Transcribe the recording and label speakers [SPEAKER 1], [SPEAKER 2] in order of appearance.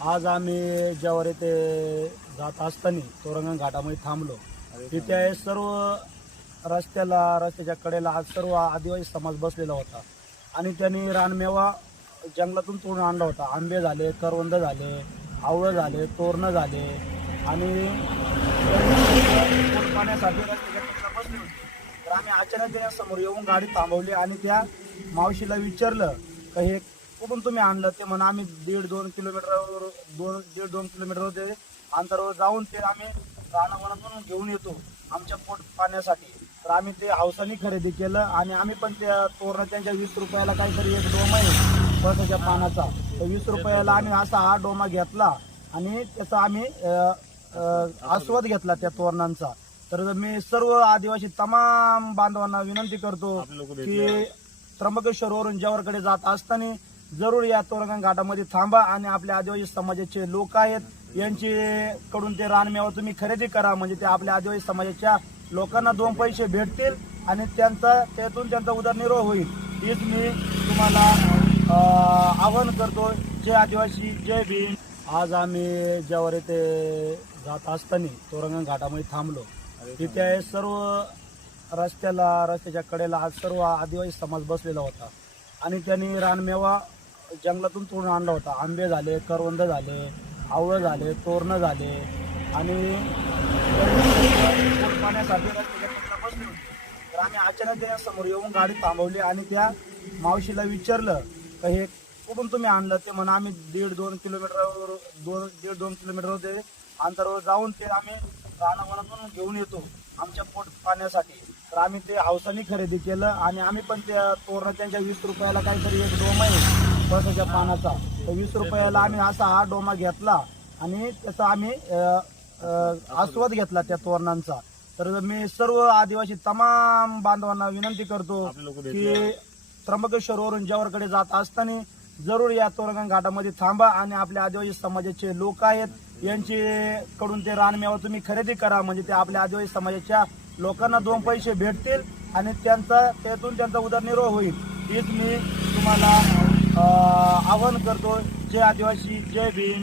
[SPEAKER 1] आज आम्ही ज्यावर येथे जात असताना तोरंगण घाटामध्ये थांबलो. तिथे सर्व रस्त्याला रस्त्याच्या कडेला आज सर्व आदिवासी समाज बसलेला होता. आणि त्यांनी रानमेवा जंगलातून तोडून आणला होता. आंबे झाले करवंद झाले आवळं झाले तोरणं झाले. आणि पोट पाण्यासाठी रस्त्याच्या कडेला बसले होते. तर आम्ही अचानक त्या समोर येऊन गाडी थांबवली आणि त्या मावशीला विचारलं का हे कुठून तुम्ही आणलं ते म्हणा आम्ही दीड दोन किलोमीटर दोन दीड दोन किलोमीटर ते अंतरावर जाऊन ते आम्ही रानावनातून घेऊन येतो आमच्या पोट पाण्यासाठी. तर आम्ही ते हौसानी खरेदी केलं आणि आम्ही पण त्या तोरणं त्यांच्या वीस रुपयाला काहीतरी एक डोमा आहे बसाच्या पानाचा. तर वीस रुपयाला आम्ही असा हा डोमा घेतला आणि त्याचा आम्ही आस्वाद घेतला त्या तोरणांचा. तर मी सर्व आदिवासी तमाम बांधवांना विनंती करतो की त्र्यंबकेश्वरवरून जेवरकडे जात असताना जरूर या तोरणगाव घाटामध्ये थांबा आणि आपल्या आदिवासी समाजाचे लोक आहेत यांची कडून ते रानमेवा तुम्ही खरेदी करा. म्हणजे ते आपल्या आदिवासी समाजाच्या लोकांना दोन पैसे भेटतील आणि त्यांचा त्यातून त्यांचा उदरनिर्वाह होईल. हीच मी तुम्हाला आवाहन करतो. जय आदिवासी जय भीम. आज आम्ही ज्यावर येथे जात असताना तोरणगाव घाटामध्ये थांबलो. तिथे सर्व रस्त्याला रस्त्याच्या कडेला आज सर्व आदिवासी समाज बसलेला होता. आणि त्यांनी रानमेवा जंगलातून तोडून आणला होता. आंबे झाले करवंद झाले आवळं झाले तोरणं झाले आणि पोट पाण्यासाठी बसले होते. तर आम्ही अचानक त्या समोर येऊन गाडी थांबवली आणि त्या मावशीला विचारलं का हे कुठून तुम्ही आणलं? ते म्हणा आम्ही दीड दोन किलोमीटर दोन दीड दोन किलोमीटर ते अंतरावर जाऊन ते आम्ही रानावनातून घेऊन येतो आमच्या पोट पाण्यासाठी. तर आम्ही ते हावसाने खरेदी केलं आणि आम्ही पण त्या तोरणं त्यांच्या वीस रुपयाला काहीतरी एक डोम आहे. बसाच्या पानाचा. तर वीस रुपयाला आम्ही असा हा डोमा घेतला आणि त्याचा आम्ही आस्वाद घेतला त्या तोरणांचा. तर मी सर्व आदिवासी तमाम बांधवांना विनंती करतो की त्र्यंबकेश्वरवरून जेवरकडे जात असताना जरूर या तोरणगाव घाटामध्ये थांबा आणि आपल्या आदिवासी समाजाचे लोक आहेत. यांची कडून ते रानमेवा तुम्ही खरेदी करा. म्हणजे ते आपल्या आदिवासी समाजाच्या लोकांना दोन पैसे भेटतील आणि त्यांचा त्यातून त्यांचा उदरनिर्वाह होईल. हीच मी तुम्हाला आवाहन करतो जय आदिवासी जय भीम.